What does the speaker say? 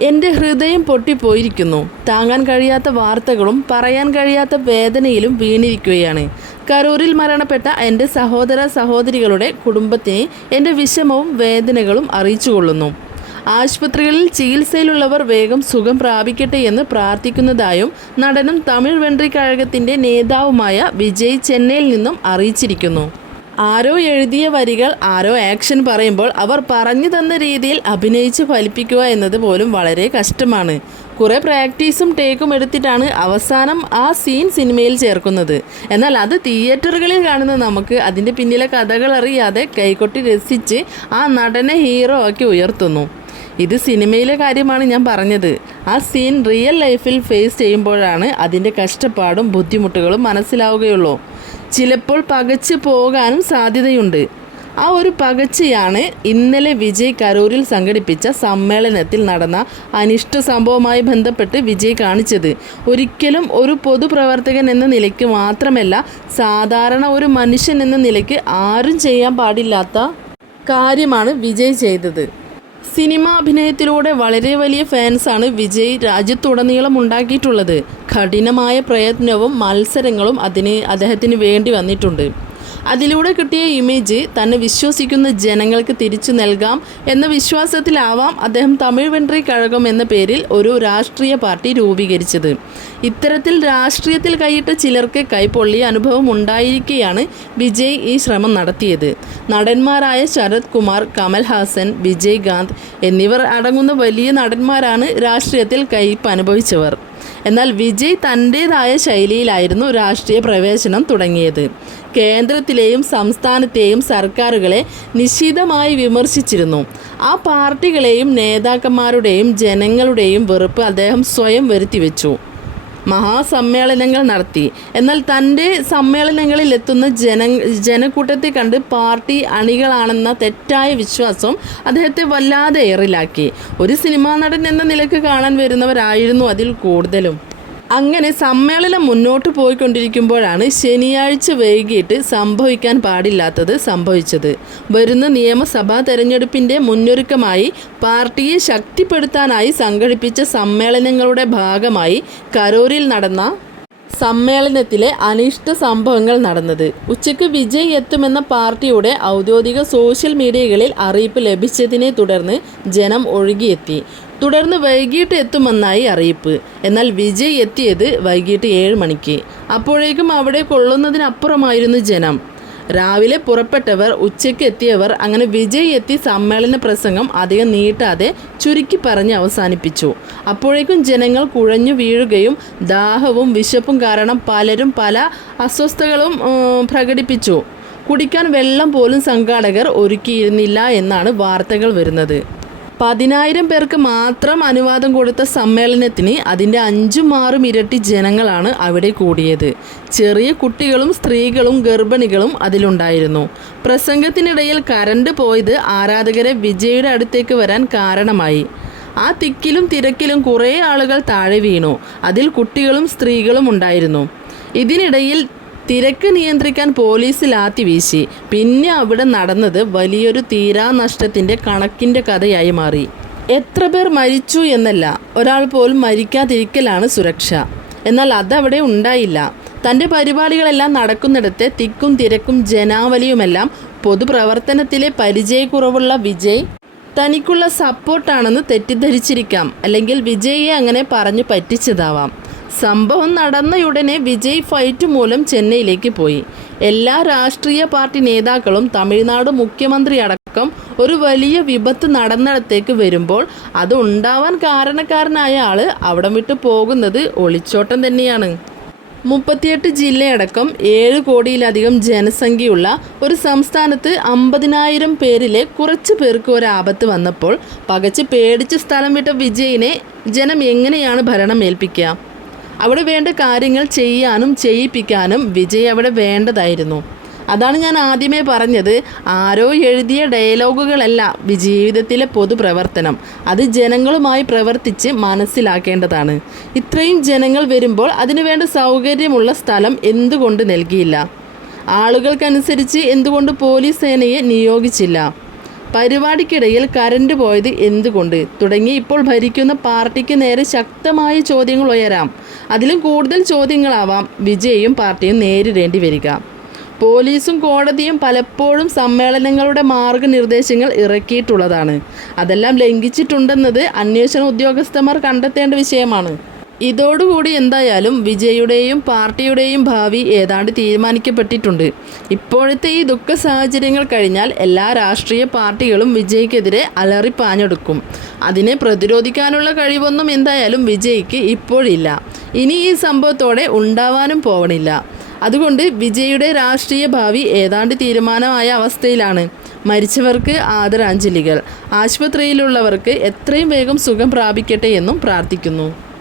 എന്റെ ഹൃദയം പൊട്ടിപ്പോയിരിക്കുന്നു. താങ്ങാൻ കഴിയാത്ത വാർത്തകളും പറയാൻ കഴിയാത്ത വേദനയിലും വീണിരിക്കുകയാണ്. കരൂരിൽ മരണപ്പെട്ട എന്റെ സഹോദര സഹോദരികളുടെ കുടുംബത്തിന് എന്റെ വിഷമവും വേദനകളും അറിയിച്ചുകൊള്ളുന്നു. ആശുപത്രികളിൽ ചികിത്സയിലുള്ളവർ വേഗം സുഖം പ്രാപിക്കട്ടെ എന്ന് പ്രാർത്ഥിക്കുന്നതായും നടനും തമിഴ് വെൻട്രി കഴകത്തിന്റെ നേതാവുമായ വിജയ് ചെന്നൈയിൽ നിന്നും അറിയിച്ചിരിക്കുന്നു. ആരോ എഴുതിയ വരികൾ ആരോ ആക്ഷൻ പറയുമ്പോൾ അവർ പറഞ്ഞു തന്ന രീതിയിൽ അഭിനയിച്ച് ഫലിപ്പിക്കുക എന്നത് പോലും വളരെ കഷ്ടമാണ്. കുറേ പ്രാക്ടീസും ടേക്കും എടുത്തിട്ടാണ് അവസാനം ആ സീൻ സിനിമയിൽ ചേർക്കുന്നത്. എന്നാൽ അത് തിയേറ്ററുകളിൽ കാണുന്ന നമുക്ക് അതിന്റെ പിന്നിലെ കഥകൾ അറിയാതെ കൈകൊട്ടി രസിച്ച് ആ നടനെ ഹീറോ ആക്കി ഉയർത്തുന്നു. ഇത് സിനിമയിലെ കാര്യമാണ് ഞാൻ പറഞ്ഞത്. ആ സീൻ റിയൽ ലൈഫിൽ ഫേസ് ചെയ്യുമ്പോഴാണ് അതിന്റെ കഷ്ടപ്പാടും ബുദ്ധിമുട്ടുകളും മനസ്സിലാവുകയുള്ളൂ. ചിലപ്പോൾ പകച്ചു പോകാനും സാധ്യതയുണ്ട്. ആ ഒരു പകച്ചയാണ് ഇന്നലെ വിജയ് കരൂരിൽ സംഘടിപ്പിച്ച സമ്മേളനത്തിൽ നടന്ന അനിഷ്ട സംഭവവുമായി ബന്ധപ്പെട്ട് വിജയ് കാണിച്ചത്. ഒരിക്കലും ഒരു പൊതുപ്രവർത്തകൻ എന്ന നിലയ്ക്ക് മാത്രമല്ല സാധാരണ ഒരു മനുഷ്യൻ എന്ന നിലയ്ക്ക് ആരും ചെയ്യാൻ പാടില്ലാത്ത കാര്യമാണ് വിജയ് ചെയ്തത്. സിനിമ അഭിനയത്തിലൂടെ വളരെ വലിയ ഫാൻസാണ് വിജയ് രാജ്യത്തുടനീളം ഉണ്ടാക്കിയിട്ടുള്ളത്. കഠിനമായ പ്രയത്നവും മത്സരങ്ങളും അതിന് അദ്ദേഹത്തിന് വേണ്ടി വന്നിട്ടുണ്ട്. അതിലൂടെ കിട്ടിയ ഇമേജ് തന്നെ വിശ്വസിക്കുന്ന ജനങ്ങൾക്ക് തിരിച്ചു നൽകാം എന്ന വിശ്വാസത്തിലാവാം അദ്ദേഹം തമിഴ് വെൻട്രി കഴകം എന്ന പേരിൽ ഒരു രാഷ്ട്രീയ പാർട്ടി രൂപീകരിച്ചത്. ഇത്തരത്തിൽ രാഷ്ട്രീയത്തിൽ കൈയിട്ട ചിലർക്ക് കൈപ്പൊള്ളിയ അനുഭവം ഉണ്ടായിരിക്കെയാണ് വിജയ് ഈ ശ്രമം നടത്തിയത്. നടന്മാരായ ശരത് കുമാർ കമൽഹാസൻ വിജയ്കാന്ത് എന്നിവർ അടങ്ങുന്ന വലിയ നടന്മാരാണ് രാഷ്ട്രീയത്തിൽ കയ്പ് അനുഭവിച്ചവർ. എന്നാൽ വിജയ് തന്റേതായ ശൈലിയിലായിരുന്നു രാഷ്ട്രീയ പ്രവേശനം തുടങ്ങിയത്. കേന്ദ്രത്തിലെയും സംസ്ഥാനത്തെയും സർക്കാരുകളെ നിശിതമായി വിമർശിച്ചിരുന്നു. ആ പാർട്ടികളെയും നേതാക്കന്മാരുടെയും ജനങ്ങളുടെയും വെറുപ്പ് അദ്ദേഹം സ്വയം വരുത്തിവെച്ചു. മഹാസമ്മേളനങ്ങൾ നടത്തി. എന്നാൽ തന്റെ സമ്മേളനങ്ങളിൽ എത്തുന്ന ജന ജനക്കൂട്ടത്തെ കണ്ട് പാർട്ടി അണികളാണെന്ന തെറ്റായ വിശ്വാസം അദ്ദേഹത്തെ വല്ലാതെ ഏറിലാക്കി. ഒരു സിനിമാ നടൻ എന്ന നിലയ്ക്ക് കാണാൻ വരുന്നവരായിരുന്നു അതിൽ കൂടുതലും. അങ്ങനെ സമ്മേളനം മുന്നോട്ട് പോയിക്കൊണ്ടിരിക്കുമ്പോഴാണ് ശനിയാഴ്ച വൈകിട്ട് സംഭവിക്കാൻ പാടില്ലാത്തത് സംഭവിച്ചത്. വരുന്ന നിയമസഭാ തെരഞ്ഞെടുപ്പിന്റെ മുന്നൊരുക്കമായി പാർട്ടിയെ ശക്തിപ്പെടുത്താനായി സംഘടിപ്പിച്ച സമ്മേളനങ്ങളുടെ ഭാഗമായി കരൂരിൽ നടന്ന സമ്മേളനത്തിലെ അനിഷ്ട സംഭവങ്ങൾ നടന്നത്. ഉച്ചയ്ക്ക് വിജയ് എത്തുമെന്ന പാർട്ടിയുടെ ഔദ്യോഗിക സോഷ്യൽ മീഡിയകളിൽ അറിയിപ്പ് ലഭിച്ചതിനെ തുടർന്ന് ജനം ഒഴുകിയെത്തി. തുടർന്ന് വൈകിട്ട് എത്തുമെന്നായി അറിയിപ്പ്. എന്നാൽ വിജയ് എത്തിയത് വൈകിട്ട് ഏഴ് മണിക്ക്. അപ്പോഴേക്കും അവിടെ കൊള്ളുന്നതിനപ്പുറമായിരുന്നു ജനം. രാവിലെ പുറപ്പെട്ടവർ ഉച്ചയ്ക്ക് എത്തിയവർ അങ്ങനെ വിജയ് എത്തി സമ്മേളന പ്രസംഗം അധികം നീട്ടാതെ ചുരുക്കി പറഞ്ഞ് അവസാനിപ്പിച്ചു. അപ്പോഴേക്കും ജനങ്ങൾ കുഴഞ്ഞു വീഴുകയും ദാഹവും വിശപ്പും കാരണം പലരും പല അസ്വസ്ഥകളും പ്രകടിപ്പിച്ചു. കുടിക്കാൻ വെള്ളം പോലും സംഘാടകർ ഒരുക്കിയിരുന്നില്ല എന്നാണ് വാർത്തകൾ വരുന്നത്. പതിനായിരം പേർക്ക് മാത്രം അനുവാദം കൊടുത്ത സമ്മേളനത്തിന് അതിന്റെ അഞ്ചും ആറും ഇരട്ടി ജനങ്ങളാണ് അവിടെ കൂടിയത്. ചെറിയ കുട്ടികളും സ്ത്രീകളും ഗർഭിണികളും അതിലുണ്ടായിരുന്നു. പ്രസംഗത്തിനിടയിൽ കരണ്ട് പോയത് ആരാധകരെ വിജയുടെ അടുത്തേക്ക് വരാൻ കാരണമായി. ആ തിക്കിലും തിരക്കിലും കുറേ ആളുകൾ താഴെ വീണു. അതിൽ കുട്ടികളും സ്ത്രീകളും ഉണ്ടായിരുന്നു. ഇതിനിടയിൽ തിരക്ക് നിയന്ത്രിക്കാൻ പോലീസ് ലാത്തി വീശി. പിന്നെ അവിടെ നടന്നത് വലിയൊരു തീരാനഷ്ടത്തിന്റെ കണക്കിന്റെ കഥയായി മാറി. എത്ര പേർ മരിച്ചു എന്നല്ല ഒരാൾ പോലും മരിക്കാതിരിക്കലാണ് സുരക്ഷ. എന്നാൽ അതവിടെ ഉണ്ടായില്ല. തന്റെ പരിപാടികളെല്ലാം നടക്കുന്നിടത്ത് തിക്കും തിരക്കും ജനാവലിയുമെല്ലാം പൊതുപ്രവർത്തനത്തിലെ പരിചയക്കുറവുള്ള വിജയ് തനിക്കുള്ള സപ്പോർട്ടാണെന്ന് തെറ്റിദ്ധരിച്ചിരിക്കാം. അല്ലെങ്കിൽ വിജയിയെ അങ്ങനെ പറഞ്ഞു പറ്റിച്ചതാവാം. സംഭവം നടന്നയുടനെ വിജയ് ഫൈറ്റ് മൂലം ചെന്നൈയിലേക്ക് പോയി. എല്ലാ രാഷ്ട്രീയ പാർട്ടി നേതാക്കളും തമിഴ്നാട് മുഖ്യമന്ത്രി അടക്കം ഒരു വലിയ വിപത്ത് നടന്നിടത്തേക്ക് വരുമ്പോൾ അത് ഉണ്ടാവാൻ കാരണക്കാരനായ ആൾ അവിടം വിട്ട് പോകുന്നത് ഒളിച്ചോട്ടം തന്നെയാണ്. മുപ്പത്തിയെട്ട് ജില്ലയടക്കം ഏഴ് കോടിയിലധികം ജനസംഖ്യയുള്ള ഒരു സംസ്ഥാനത്ത് അമ്പതിനായിരം പേരിലെ കുറച്ച് പേർക്ക് ഒരു ആപത്ത് വന്നപ്പോൾ പകച്ച് പേടിച്ച് സ്ഥലം വിട്ട വിജയിനെ ജനം എങ്ങനെയാണ് ഭരണം ഏൽപ്പിക്കുക? അവിടെ വേണ്ട കാര്യങ്ങൾ ചെയ്യാനും ചെയ്യിപ്പിക്കാനും വിജയ് അവിടെ വേണ്ടതായിരുന്നു. അതാണ് ഞാൻ ആദ്യമേ പറഞ്ഞത്. ആരോ എഴുതിയ ഡയലോഗുകളല്ല ജീവിതത്തിലെ പൊതുപ്രവർത്തനം. അത് ജനങ്ങളുമായി പ്രവർത്തിച്ച് മനസ്സിലാക്കേണ്ടതാണ്. ഇത്രയും ജനങ്ങൾ വരുമ്പോൾ അതിനുവേണ്ട സൗകര്യമുള്ള സ്ഥലം എന്തുകൊണ്ട് നൽകിയില്ല? ആളുകൾക്കനുസരിച്ച് എന്തുകൊണ്ട് പോലീസ് സേനയെ നിയോഗിച്ചില്ല? പരിപാടിക്കിടയിൽ കരണ്ട് പോയത് എന്തുകൊണ്ട്? തുടങ്ങി ഇപ്പോൾ ഭരിക്കുന്ന പാർട്ടിക്ക് നേരെ ശക്തമായ ചോദ്യങ്ങൾ ഉയരാം. അതിലും കൂടുതൽ ചോദ്യങ്ങളാവാം. വിജയും പാർട്ടിയും നേരിടേണ്ടി വരിക. പോലീസും കോടതിയും പലപ്പോഴും സമ്മേളനങ്ങളുടെ മാർഗനിർദ്ദേശങ്ങൾ ഇറക്കിയിട്ടുള്ളതാണ്. അതെല്ലാം ലംഘിച്ചിട്ടുണ്ടെന്നത് അന്വേഷണ ഉദ്യോഗസ്ഥന്മാർ കണ്ടെത്തേണ്ട വിഷയമാണ്. ഇതോടുകൂടി എന്തായാലും വിജയുടെയും പാർട്ടിയുടെയും ഭാവി ഏതാണ്ട് തീരുമാനിക്കപ്പെട്ടിട്ടുണ്ട്. ഇപ്പോഴത്തെ ഈ ദുഃഖ സാഹചര്യങ്ങൾ കഴിഞ്ഞാൽ എല്ലാ രാഷ്ട്രീയ പാർട്ടികളും വിജയ്ക്കെതിരെ അലറിപ്പാഞ്ഞെടുക്കും. അതിനെ പ്രതിരോധിക്കാനുള്ള കഴിവൊന്നും എന്തായാലും വിജയ്ക്ക് ഇപ്പോഴില്ല. ഇനി ഈ സംഭവത്തോടെ ഉണ്ടാവാനും പോവണില്ല. അതുകൊണ്ട് വിജയുടെ രാഷ്ട്രീയ ഭാവി ഏതാണ്ട് തീരുമാനമായ അവസ്ഥയിലാണ്. മരിച്ചവർക്ക് ആദരാഞ്ജലികൾ. ആശുപത്രിയിലുള്ളവർക്ക് എത്രയും വേഗം സുഖം പ്രാപിക്കട്ടെ എന്നും പ്രാർത്ഥിക്കുന്നു.